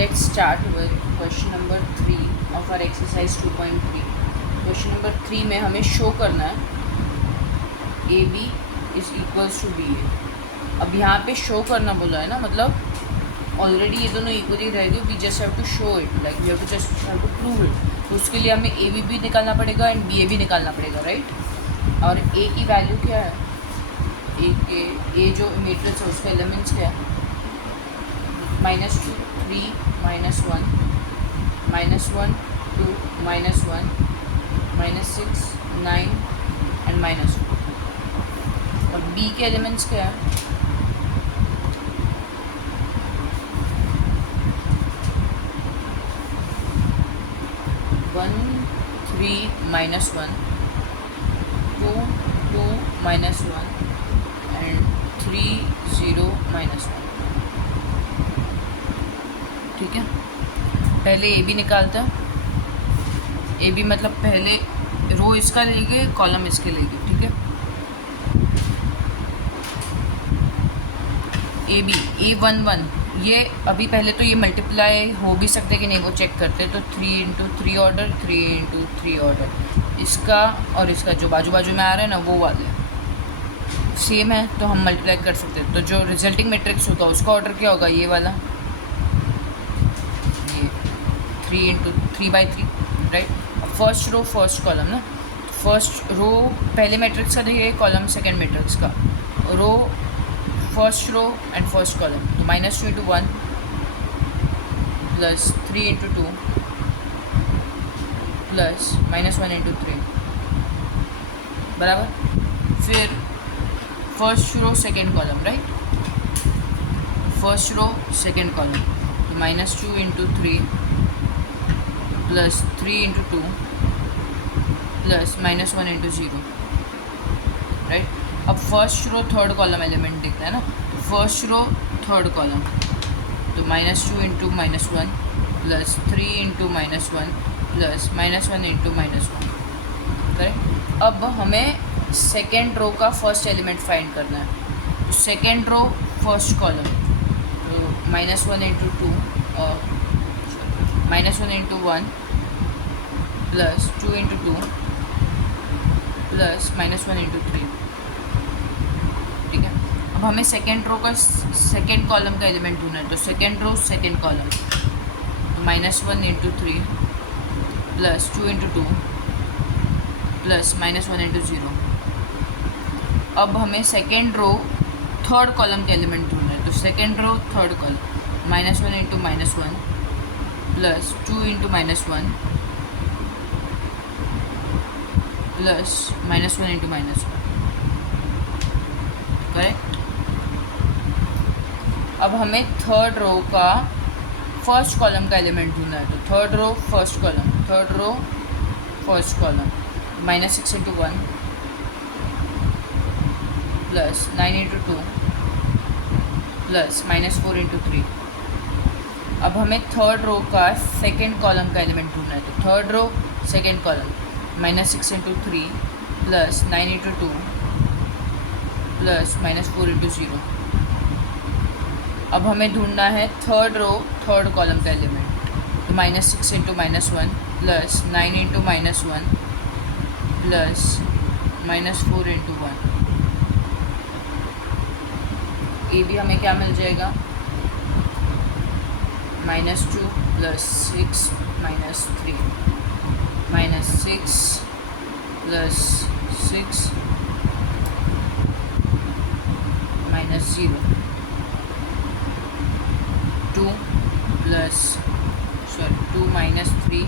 Let's start with question number 3 of our exercise 2.3. Question number 3 में हमें show करना है A B is equals to B A. अब यहाँ पे शो करना बोला है ना, मतलब ऑलरेडी ये दोनों इक्वली रहेंगे. We just have to show it, like we have to just have to prove it. तो उसके लिए हमें ए बी भी निकालना पड़ेगा एंड बी ए भी निकालना पड़ेगा, राइट. और ए की वैल्यू क्या है, ए जो मैट्रिक्स है उसका एलिमेंट्स क्या है, -2 3 -1 -1 2 -1 -6 9 एंड -4. और बी के एलिमेंट्स क्या है, 1 3 -1 2 2 -1 एंड 3 0 -1. ठीक है, पहले ए बी निकालता है. ए बी मतलब पहले रो इसका लेंगे, कॉलम इसके लेंगे. ठीक है, ए बी A11 ये अभी पहले तो ये मल्टीप्लाई हो भी सकते कि नहीं वो चेक करते. तो 3 × 3 ऑर्डर 3 × 3 ऑर्डर इसका और इसका जो बाजू बाजू में आ रहा है ना वो वाले सेम है, तो हम मल्टीप्लाई कर सकते हैं. तो जो रिजल्टिंग मैट्रिक्स होगा उसका ऑर्डर क्या होगा, ये वाला, ये 3 × 3/3, right. First row first column ना, फर्स्ट रो पहले मैट्रिक्स का देखिए, कॉलम सेकेंड मैट्रिक्स का. Row first row and first column, तो -2 × 1 प्लस 3 × 2 प्लस -1 × 3 बराबर. फिर first row second column, right. First row second column, तो -2 × 3 प्लस 3 × 2 प्लस -1 × 0, राइट. अब first row third column element देखते हैं ना, फर्स्ट रो थर्ड कॉलम, तो -2 × -1 प्लस 3 × -1 प्लस -1 × -1, करेक्ट. अब हमें सेकेंड रो का फर्स्ट एलिमेंट फाइंड करना है. तो सेकेंड रो फर्स्ट कॉलम, तो -1 × 2 और -1 × 1 प्लस 2 × 2 प्लस -1 × 3. ठीक है, अब हमें सेकेंड रो का सेकेंड कॉलम का एलिमेंट ढूंढना है. तो सेकेंड रो सेकेंड कॉलम, तो -1 × 3 प्लस 2 × 2 प्लस -1 × 0. अब हमें सेकेंड रो थर्ड कॉलम का एलिमेंट ढूंढना है. तो second row third column, -1 × -1 plus 2 × -1 plus -1 × -1, correct. अब हमें थर्ड रो का फर्स्ट कॉलम का एलिमेंट ढूंढना है. तो third row first column, third row first column, -6 × 1 plus 9 × 2 plus -4 × 3. अब हमें थर्ड रो का सेकेंड कॉलम का एलिमेंट ढूंढना है. तो third row second column, -6 × 3 plus 9 × 2 plus -4 × 0. अब हमें ढूंढना है थर्ड रो थर्ड कॉलम का एलिमेंट. तो -6 × -1 प्लस 9 × -1 प्लस -4 × 1. ए भी हमें क्या मिल जाएगा, -2 plus 6 -3 -6 plus 6 -0 2 plus 2 -3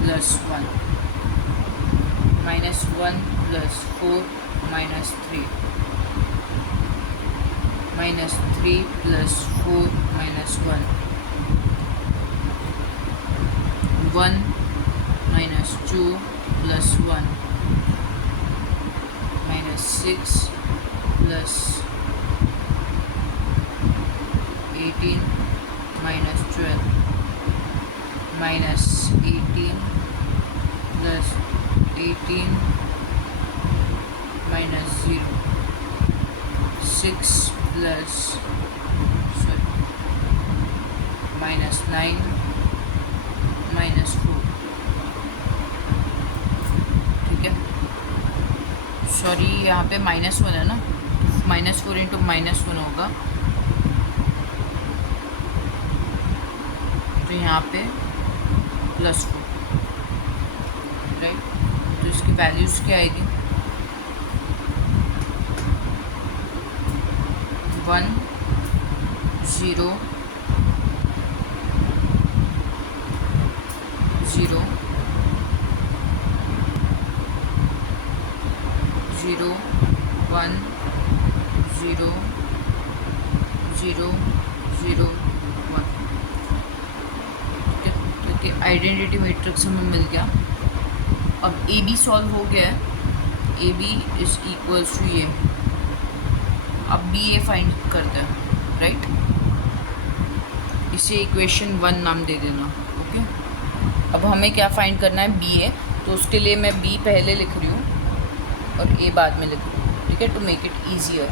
plus 1 -1 plus 4 -3 -3 plus 4 -1 1 -2 plus 1 -6 plus 18 -12 -18 plus 18 -0 6 plus -9 -4, ठीक है। सॉरी यहाँ पे -1 है ना, -4 इंटू -1 होगा, तो यहाँ पे +4, राइट। तो इसकी वैल्यूज़ क्या आएगी, 1 0 0 0 1 0 0 0 1, ठीक है। आइडेंटिटी मैट्रिक्स हमें मिल गया। अब ए बी सॉल्व हो गया है, A B is equals to ये, अब बी ए फाइंड करते हैं, राइट। इसे इक्वेशन 1 नाम दे देना, ओके। अब हमें क्या फाइंड करना है, बी ए, तो उसके लिए मैं बी पहले लिख रही हूँ और ए बाद में लिख रही हूँ, ठीक है, to make it easier.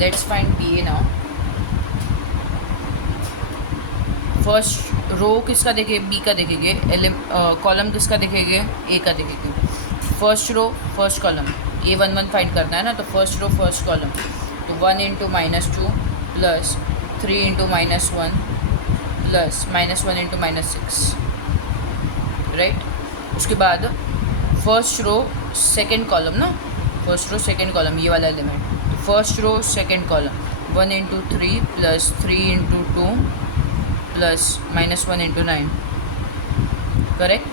Let's find B A now. First row किसका देखेंगे, बी का देखेंगे, कॉलम किसका देखेंगे, ए का देखेंगे। First row first column, A11 find करना है ना, तो फर्स्ट रो फर्स्ट कॉलम, तो 1 into -2 plus 3 into -1 plus -1 into -6, right. उसके बाद फर्स्ट रो सेकेंड कॉलम ना, फर्स्ट रो सेकेंड कॉलम, ये वाला एलिमेंट, तो first row second column 1 into 3 plus 3 into 2 plus -1 into 9, correct.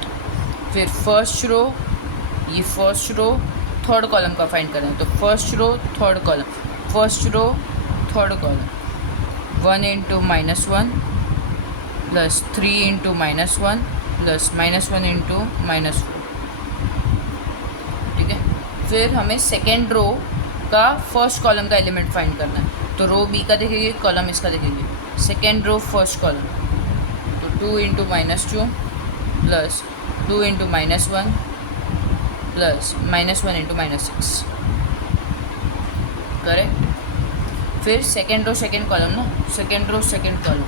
फिर फर्स्ट रो, ये first row third column का find करें, तो first row third column, first row third column 1 into -1 plus 3 into -1 plus -1 into -4, ठीक है। फिर हमें सेकेंड रो का फर्स्ट कॉलम का एलिमेंट फाइंड करना है, तो रो बी का देखेंगे, कॉलम इसका देखेंगे, सेकेंड रो फर्स्ट कॉलम, तो 2 into -2 plus 2 into -1 plus -1 into -6, correct. फिर सेकेंड रो सेकेंड कॉलम ना, second row second column,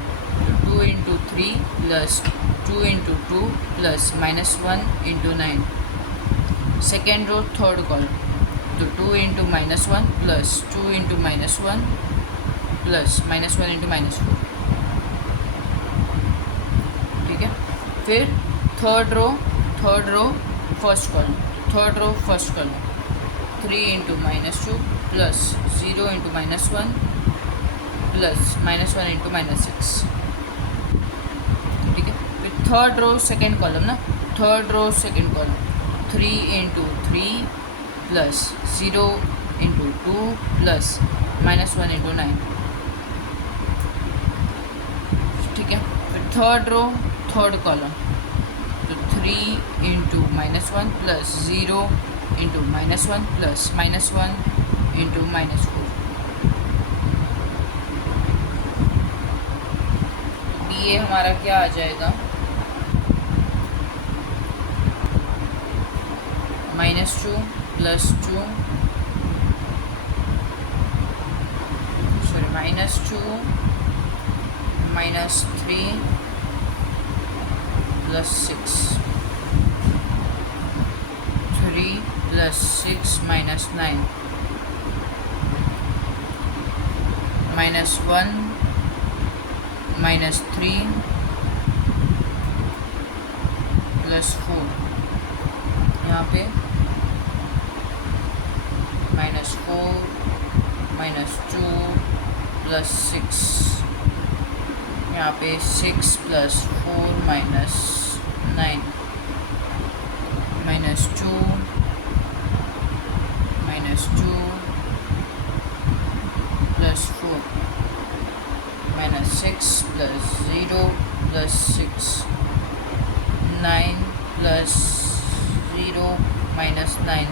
2 into 3 plus 2 into 2 plus -1 into 9, second row third column, तो 2 into -1 plus 2 into -1 plus -1 into -4, ठीक है। फिर third row first column, third row first column 3 into -2 plus 0 into -1 plus -1 into -6, ठीक है। फिर third row second column ना, third row second column 3 into 3 plus 0 into 2 plus -1 into 9, ठीक है। फिर थर्ड रो थर्ड कॉलम, तो 3 into -1 plus 0 into -1 plus -1 into -4, B A हमारा क्या आ जाएगा, -2 plus 2 sorry -2 -3 plus 6, 3 plus 6 -9, -1 -3 plus 4, यहाँ पे -4 -2 प्लस 6, यहाँ पे 6 plus 4 -9 -2 plus 4 -6 plus 0 plus 6 9 plus 0 -9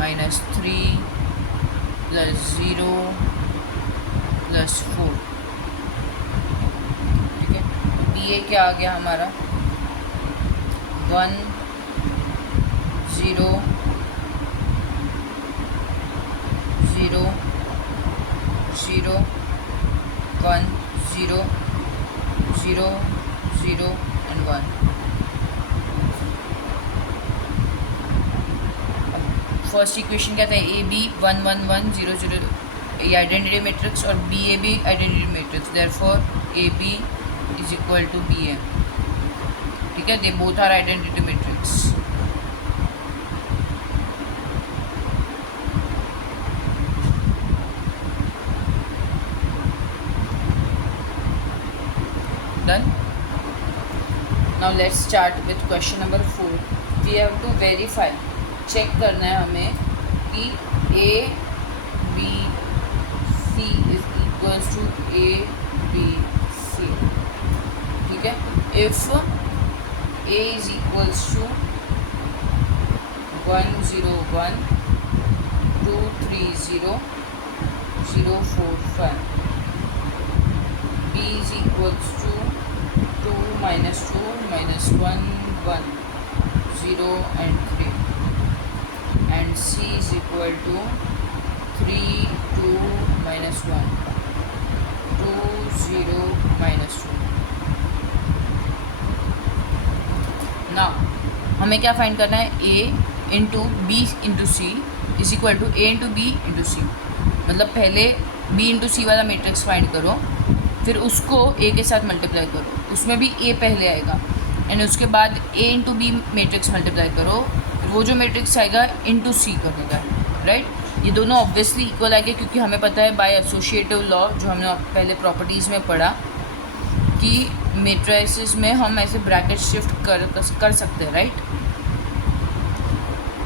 -3 plus 0 plus 4, ठीक है। बी ए क्या आ गया हमारा, 1 0 0 0 and 1. फर्स्ट इक्वेशन क्या था, ए बी 1 1 1 0 0 ये आइडेंटिटी मैट्रिक्स और B A B identity matrix, therefore A B is equal to B A. ठीक है, they both are identity matrix. Done. Now let's start with question number 4. We have to verify, check करना है हमें कि A B C is equals to A B C. ठीक है, if A is equals to 1 0 1 2 3 0 0 4 5, b is equals to 2 minus 2 minus 1 1 0 and 3, and c is equal to 3 2 minus 1 2 0 minus 2. now हमें क्या find करना है, a into B into C is equal to A into B into C. मतलब पहले b into सी वाला matrix find करो, फिर उसको a के साथ मल्टीप्लाई करो, उसमें भी a पहले आएगा, एंड उसके बाद a into B matrix multiply करो, वो जो मैट्रिक्स आएगा इंटू सी कर देगा. राइट, ये दोनों ऑब्वियसली इक्वल आएंगे क्योंकि हमें पता है बाय एसोसिएटिव लॉ, जो हमने पहले प्रॉपर्टीज़ में पढ़ा, कि मैट्रिसेस में हम ऐसे ब्रैकेट शिफ्ट कर सकते हैं. राइट,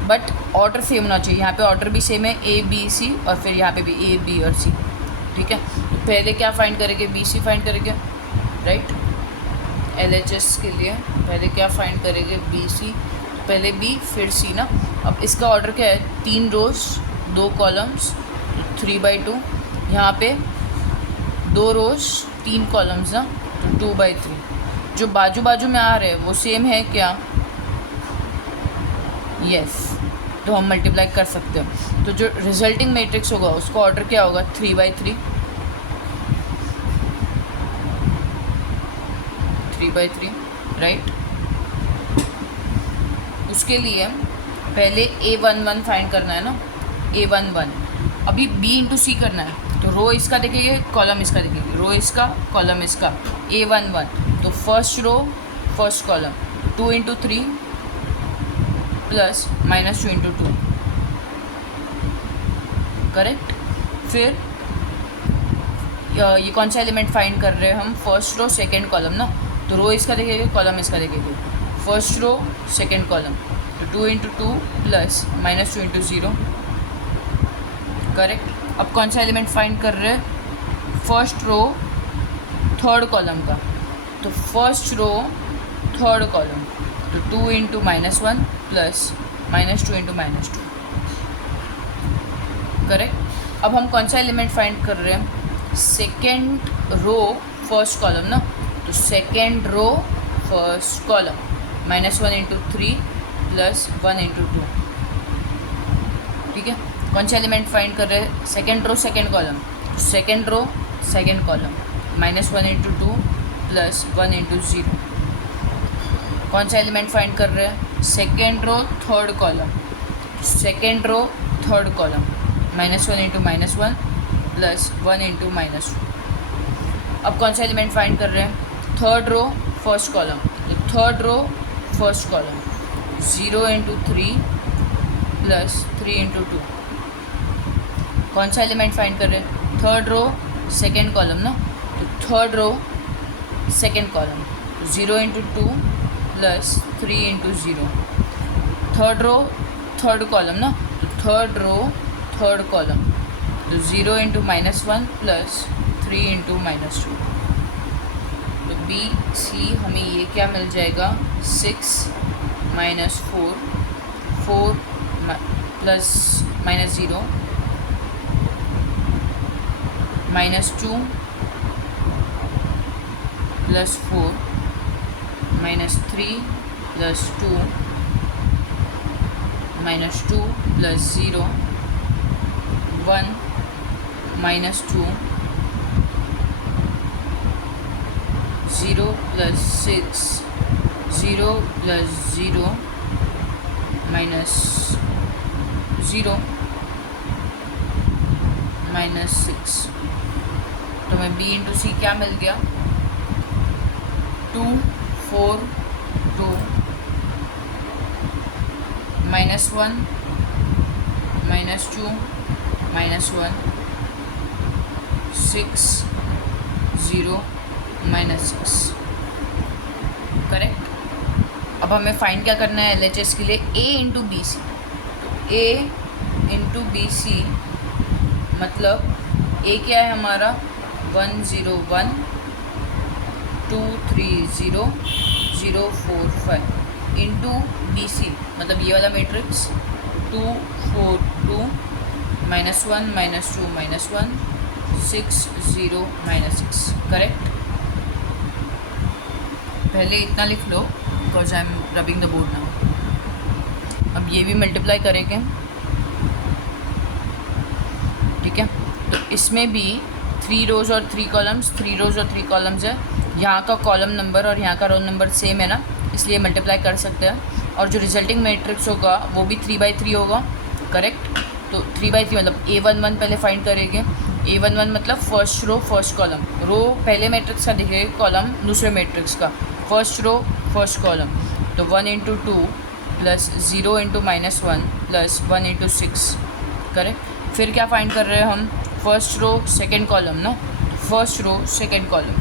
बट ऑर्डर सेम होना चाहिए. यहाँ पे ऑर्डर भी सेम है, ए बी सी, और फिर यहाँ पे भी ए बी और सी. ठीक है, तो पहले क्या फाइंड करेंगे, बी सी फाइंड करेंगे. राइट, LHS के लिए पहले क्या फाइंड करेंगे, बी सी, पहले बी फिर सी ना. अब इसका ऑर्डर क्या है, 3 रोज 2 कॉलम्स 3/2, यहाँ पे 2 रोज 3 कॉलम्स ना, तो 2/3. जो बाजू बाजू में आ रहे हैं वो सेम है क्या, यस, तो हम मल्टीप्लाई कर सकते हैं. तो जो रिजल्टिंग मैट्रिक्स होगा उसका ऑर्डर क्या होगा, 3/3 3/3. राइट, उसके लिए पहले A11 फाइंड करना है ना, A11. अभी B इंटू सी करना है, तो रो इसका देखेंगे, कॉलम इसका देखेंगे, रो इसका, कॉलम इसका. A11 तो first row first column 2 into 3 plus -2 into 2. Correct. फिर ये कौन सा एलिमेंट फाइंड कर रहे हैं हम, फर्स्ट रो सेकेंड कॉलम ना, तो रो इसका देखेंगे, कॉलम इसका देखेंगे. फर्स्ट रो सेकेंड कॉलम, तो 2 इंटू 2 प्लस -2 इंटू 0. करेक्ट. अब कौन सा एलिमेंट फाइंड कर रहे हैं, फर्स्ट रो थर्ड कॉलम का, तो फर्स्ट रो थर्ड कॉलम, तो 2 इंटू -1 प्लस -2 इंटू -2. करेक्ट. अब हम कौन सा एलिमेंट फाइंड कर रहे हैं, सेकेंड रो फर्स्ट कॉलम ना, तो second row first column, -1 into 3 plus 1 into 2. ठीक है, कौन सा एलिमेंट फाइंड कर रहे हैं, second row second column, second row second column, -1 into 2 plus 1 into 0. कौन सा एलिमेंट फाइंड कर रहे हैं, second row third column, second row third column, -1 into -1 plus 1 into -2. अब कौन सा एलिमेंट फाइंड कर रहे हैं, थर्ड रो फर्स्ट कॉलम, तो third row first column 0 into 3 plus 3 into 2. कौन सा एलिमेंट फाइंड कर रहे हैं, थर्ड रो सेकेंड कॉलम ना, तो third row second column 0 into 2 plus 3 into 0. Third row third column ना, तो थर्ड रो थर्ड कॉलम, तो 0 इंटू -1 प्लस 3 इंटू -2. तो बी सी हमें ये क्या मिल जाएगा, 6 -4 4 plus -0 -2 plus 4 -3 plus 2 -2 plus 0 1 -2 0 plus 6, 0 plus 0 minus 0 minus 6। तो हमें b इंटू सी क्या मिल गया? 2 4 2 minus 1 minus 2 minus 1 6 0 minus 6। Correct. अब हमें फाइंड क्या करना है LHS के लिए? a into B C. तो a इंटू बी सी मतलब a क्या है हमारा? 1 0 1 2 3 0 0 4 5 इंटू बी सी मतलब ये वाला matrix 2 4 2 minus 1 minus 2 minus 1 6 0 minus 6। Correct. पहले इतना लिख लो because I am rubbing the board now. अब ये भी मल्टीप्लाई करेंगे, ठीक है। तो इसमें भी 3 रोज़ और 3 कॉलम्स, 3 रोज़ और 3 कॉलम्स है। यहाँ का कॉलम नंबर और यहाँ का रोल नंबर सेम है ना, इसलिए मल्टीप्लाई कर सकते हैं। और जो रिजल्टिंग मैट्रिक्स होगा वो भी 3/3 होगा। करेक्ट। तो 3/3 मतलब A11 पहले फाइंड करेंगे। A11 मतलब फर्स्ट रो फर्स्ट कॉलम। रो पहले मैट्रिक्स का दिखेगा, कॉलम दूसरे मैट्रिक्स का। फर्स्ट रो फर्स्ट कॉलम तो 1 into 2 plus 0 into minus 1 plus 1 into 6। Correct. फिर क्या फाइंड कर रहे हैं हम? फर्स्ट रो सेकेंड कॉलम ना, first row second column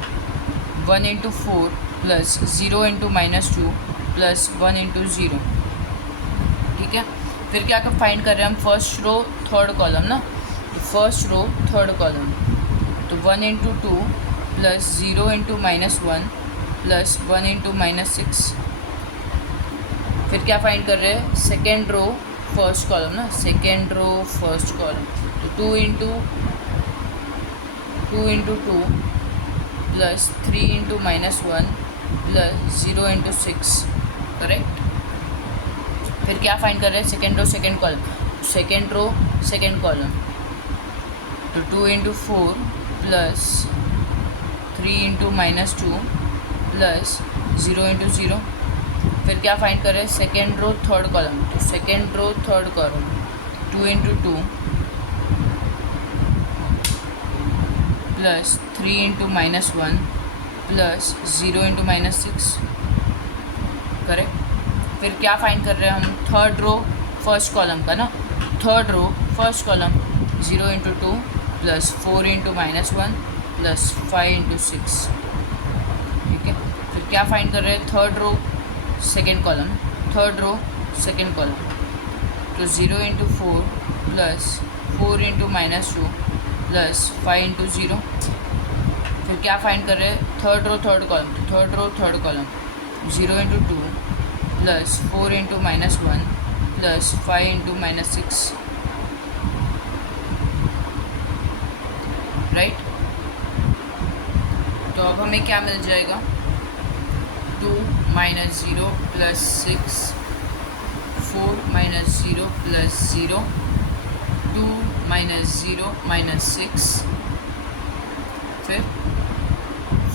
1 into 4 plus 0 into minus 2 plus 1 into 0। ठीक है। फिर क्या फाइंड कर रहे हैं हम? फर्स्ट रो थर्ड कॉलम ना, तो फर्स्ट रो थर्ड कॉलम तो 1 into 2 plus 0 into minus 1 plus 1 into minus 6। फिर क्या फाइंड कर रहे हैं? सेकेंड रो फर्स्ट कॉलम ना, सेकेंड रो फर्स्ट कॉलम तो 2 into 2 plus 3 into minus 1 plus 0 into 6। Correct. फिर क्या फाइंड कर रहे हैं? Second row second column, second row second column तो 2 into 4 plus 3 into minus 2 plus 0 into 0। फिर क्या फाइंड कर रहे हैं? सेकेंड रो थर्ड कॉलम तो second row third column 2 into 2 plus 3 into minus 1 plus 0 into minus 6। Correct. फिर क्या find कर रहे हैं हम? थर्ड रो फर्स्ट कॉलम का ना, third row first column 0 into 2 plus 4 into minus 1 plus 5 into 6। ठीक है। फिर क्या फाइंड कर रहे हैं? Third row second column, third row second column तो 0 into 4 plus 4 into minus 2 plus 5 into 0। फिर क्या फाइंड कर रहे हैं? थर्ड रो थर्ड कॉलम तो third row third column 0 into 2 plus 4 into minus 1 plus 5 into minus 6। Right. तो अब हमें क्या मिल जाएगा? 2 minus 0 plus 6, 4 minus 0 plus 0, 2 minus 0 minus 6, फिर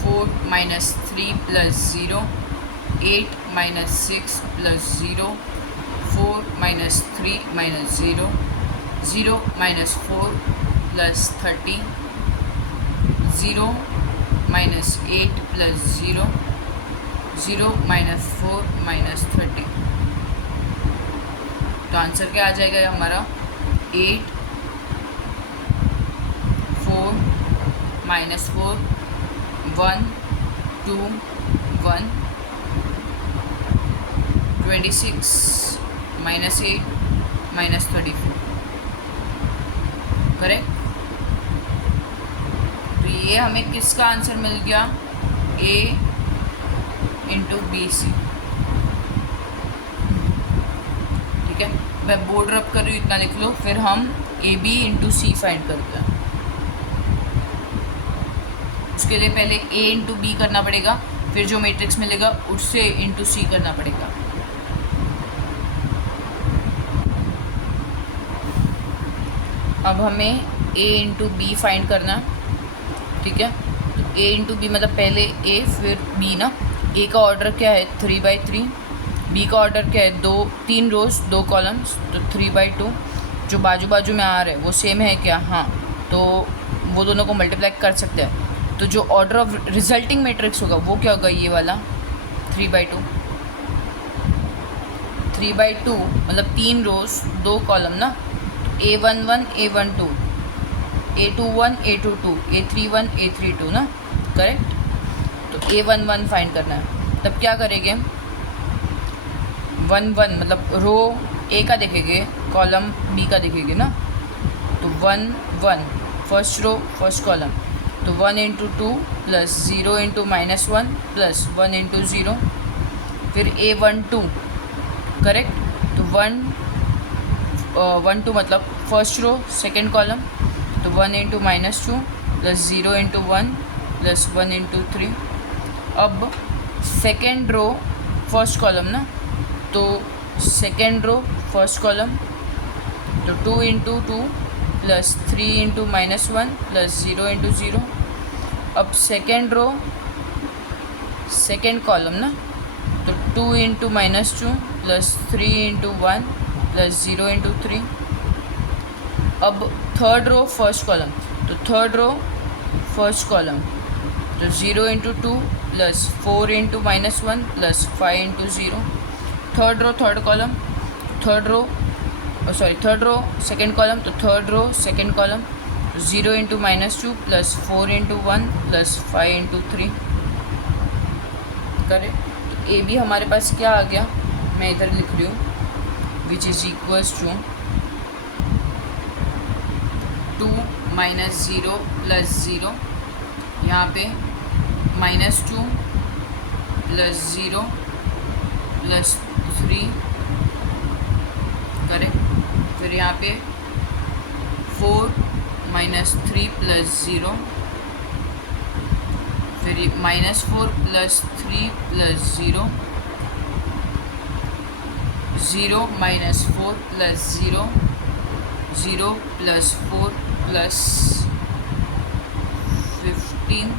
4 minus 3 plus 0, 8 minus 6 plus 0, 4 minus 3 minus 0, 0 minus 4 plus 30, 0 minus 8 plus 0, 0 minus 4 minus 30। तो answer क्या आ जाएगा हमारा? 8 4 माइनस 4 1 2 1 26 माइनस 8 माइनस 34। करेक्ट। तो ये हमें किसका आंसर मिल गया? A into B C. ठीक है। मैं बोर्ड रब कर रही हूँ, इतना लिख लो। फिर हम A B into C find करते हैं। उसके लिए पहले ए इंटू बी करना पड़ेगा, फिर जो मैट्रिक्स मिलेगा उससे इंटू सी करना पड़ेगा। अब हमें ए इंटू बी फाइंड करना। ठीक है। तो ए इंटू बी मतलब पहले ए फिर बी ना। ए का ऑर्डर क्या है 3/3, बी का ऑर्डर क्या है 3 रोज 2 कॉलम्स, तो 3/2। जो बाजू बाजू में आ रहे हैं वो सेम है क्या? हाँ, तो वो दोनों को मल्टीप्लाई कर सकते हैं। तो जो ऑर्डर ऑफ रिजल्टिंग मैट्रिक्स होगा वो क्या होगा? ये वाला 3/2। 3/2 मतलब 3 रोज 2 कॉलम ना। A11 A12 A21 A22 A31 A32 ना, करेक्ट। तो A11 फाइंड करना है, तब क्या करेंगे? 1 1 मतलब रो ए का देखेंगे, कॉलम बी का देखेंगे ना। तो 1 1 फर्स्ट रो फर्स्ट कॉलम, तो 1 × 2 प्लस 0 × -1 प्लस 1 × 0। फिर A12 करेक्ट। तो 1 2 मतलब फर्स्ट रो सेकेंड कॉलम, तो 1 × -2 प्लस 0 × 1 प्लस 1 × 3। अब सेकेंड रो फर्स्ट कॉलम ना, तो सेकेंड रो फर्स्ट कॉलम, तो 2 × 2 प्लस 3 × -1 प्लस 0 × 0। अब सेकेंड रो सेकेंड कॉलम ना, तो 2 × -2 प्लस 3 × 1 प्लस 0 × 3। अब थर्ड रो फर्स्ट कॉलम, तो थर्ड रो फर्स्ट कॉलम, तो 0 × 2 plus 4 × -1 plus 5 × 0। Third row third column, third row second column, तो थर्ड रो सेकेंड कॉलम, तो 0 × -2 plus 4 × 1 plus 5 × 3। करें तो ए बी हमारे पास क्या आ गया? मैं इधर लिख रही हूँ, which is equals to 2 - 0 plus 0, यहाँ पे -2 प्लस 0 प्लस 3, करेक्ट। फिर यहाँ पे 4 - 3 प्लस 0, फिर -4 plus 3 plus 0, 0 - 4 plus 0, 0 plus 4 plus 15,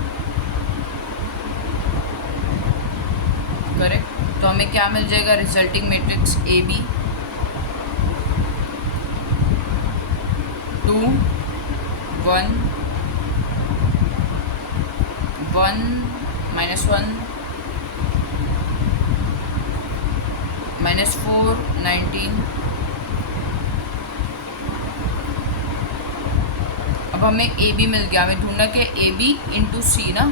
correct. तो हमें क्या मिल जाएगा? Resulting matrix A B 2 1 1 -1 -4 19। अब हमें ए बी मिल गया, हमें ढूंढना कि ए बी इंटू सी ना,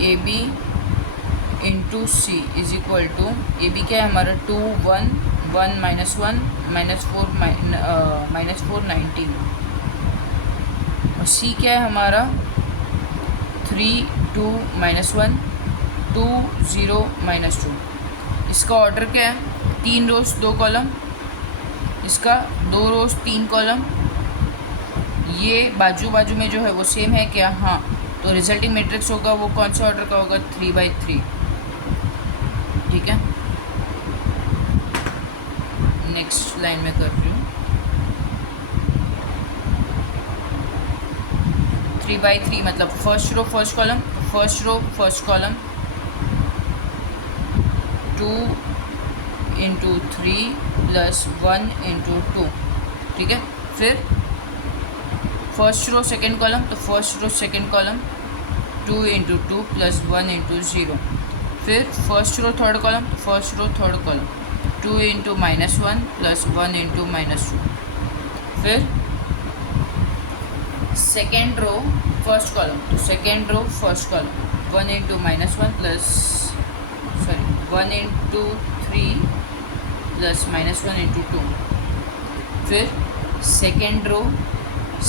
A B into C is equal to, A B क्या है हमारा 2 1 1 -1 -4 19, और सी क्या है हमारा 3 2 -1 2 0 -2। इसका ऑर्डर क्या है? 3 रोज 2 कॉलम, इसका 2 रोज 3 कॉलम। ये बाजू बाजू में जो है वो सेम है क्या? हाँ, तो रिजल्टिंग मैट्रिक्स होगा वो कौन सा ऑर्डर का होगा? 3/3। ठीक है, नेक्स्ट लाइन में कर रही हूँ। 3/3 मतलब first row first column, first row first column 2 × 3 plus 1 × 2, ठीक है। फिर फर्स्ट रो सेकेंड कॉलम, तो first row second column 2 × 2 plus 1 × 0। फिर first row third column, first row third column 2 × -1 plus 1 × -2। फिर सेकेंड रो फर्स्ट कॉलम, तो second row first column 1 × -1 plus 1 × 3 plus -1 × 2। फिर second row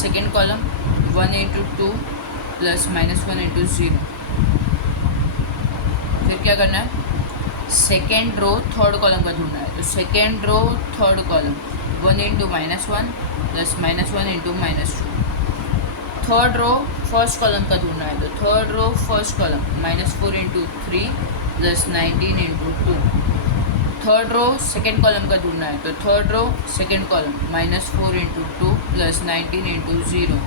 second column 1 × 2 plus -1 × 0। फिर क्या करना है? Second row third column का ढूंढना है, तो second row third column 1 × -1 plus -1 × -2। Third row first column का ढूंढना है, तो third row first column -4 × 3 plus 19 × 2। Third row second column का ढूंढना है, तो third row second column -4 × 2 plus 19 × 0।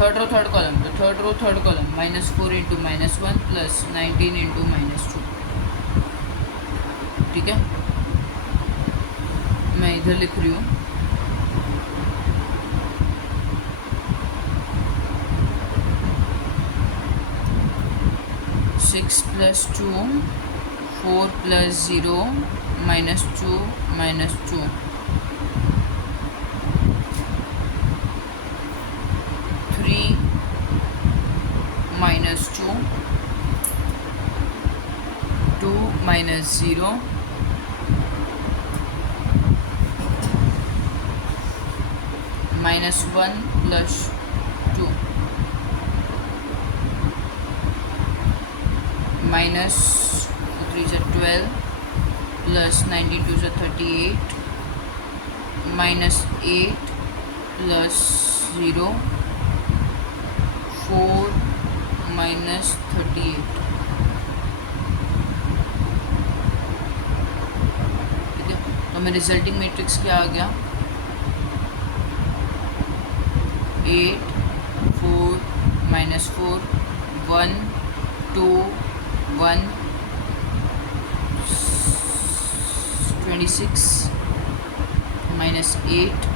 Third column, तो third column -4 into -1 plus 19 into -2, ठीक है। मैं इधर लिख रही हूँ 6 + 2 4 + 0 -2 -2 3 -2 2 -0 -1 + 2 minus 3 is 12 plus 92 is 38 minus 8 plus 0 4 minus 38, ठीक है। तो हमें रिजल्टिंग मैट्रिक्स क्या आ गया 8 4 -4 1 2 1 26 -8